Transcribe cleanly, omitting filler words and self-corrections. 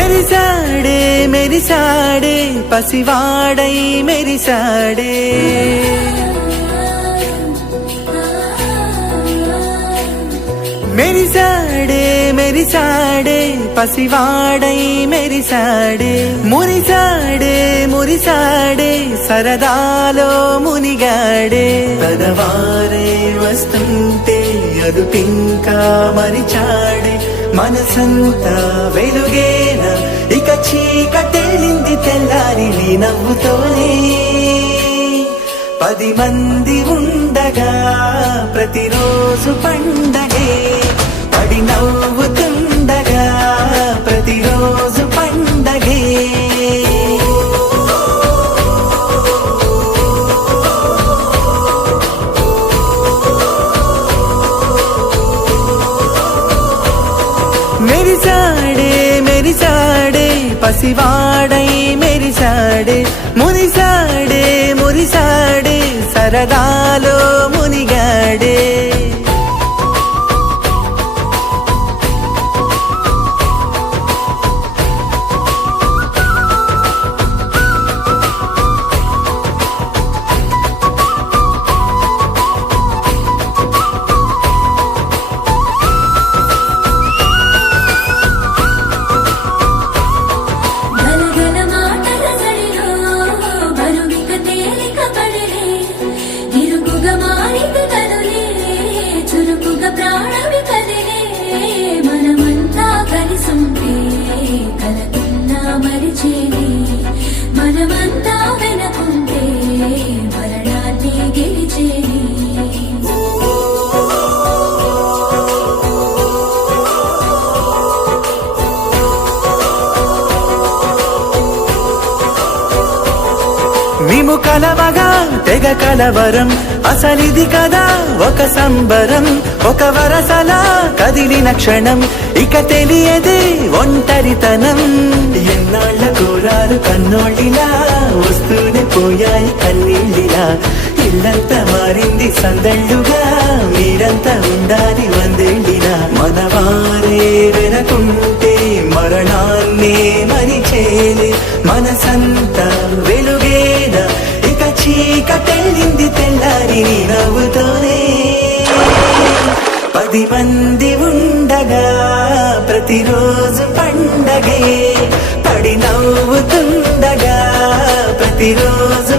మెరిసాడే మెరిసాడే పసివాడై మెరిసాడే మెరిసాడే మెరిసాడే పసివాడై మెరిసాడే మురిసాడే మురిసాడే సరదాలో మునిగాడే పదవారే వస్తుంటే అదుపింకా మరిచాడే మనసంతా వెలుగేన ఇక చీకటెళ్ళింది తెల్లారి నీ నవ్వుతోనే 10 మంది ఉండగా ప్రతిరోజు పండగే పడి నవ్వుతుండగా ప్రతిరోజు పండగే మెరిసాడే మెరిసాడే పసివాడై మెరిసాడే మురిసాడే మురిసాడే సరదాలో మునిగాడే మనమంతా వెనకుంటే మరణాన్ని గెలిచేది మేము కలవగా తెగ కలవరం అసలిది కదా ఒక సంబరం ఒక వరసలా కదిలిన క్షణం ఇక తెలియదే ఒంటరితనం ఎన్నాళ్ళ కోరాలు కన్నోళ్ళిలా వస్తూనే పోయాయి కన్నీళ్ళిలా ఇల్లంతా మారింది సందళ్ళుగా మీరంతా ఉండాలి వందేళ్ళిలా మనవారే వెనకుంటే మరణాన్నే మరిచేలే మనసంతా వెలుగేన ఇక చీకటెళ్ళింది తెల్లారి నీ నవ్వుతోనే 10 మంది ఉండగా ప్రతిరోజు పండగే పడి నవ్వుతుండగా ప్రతిరోజు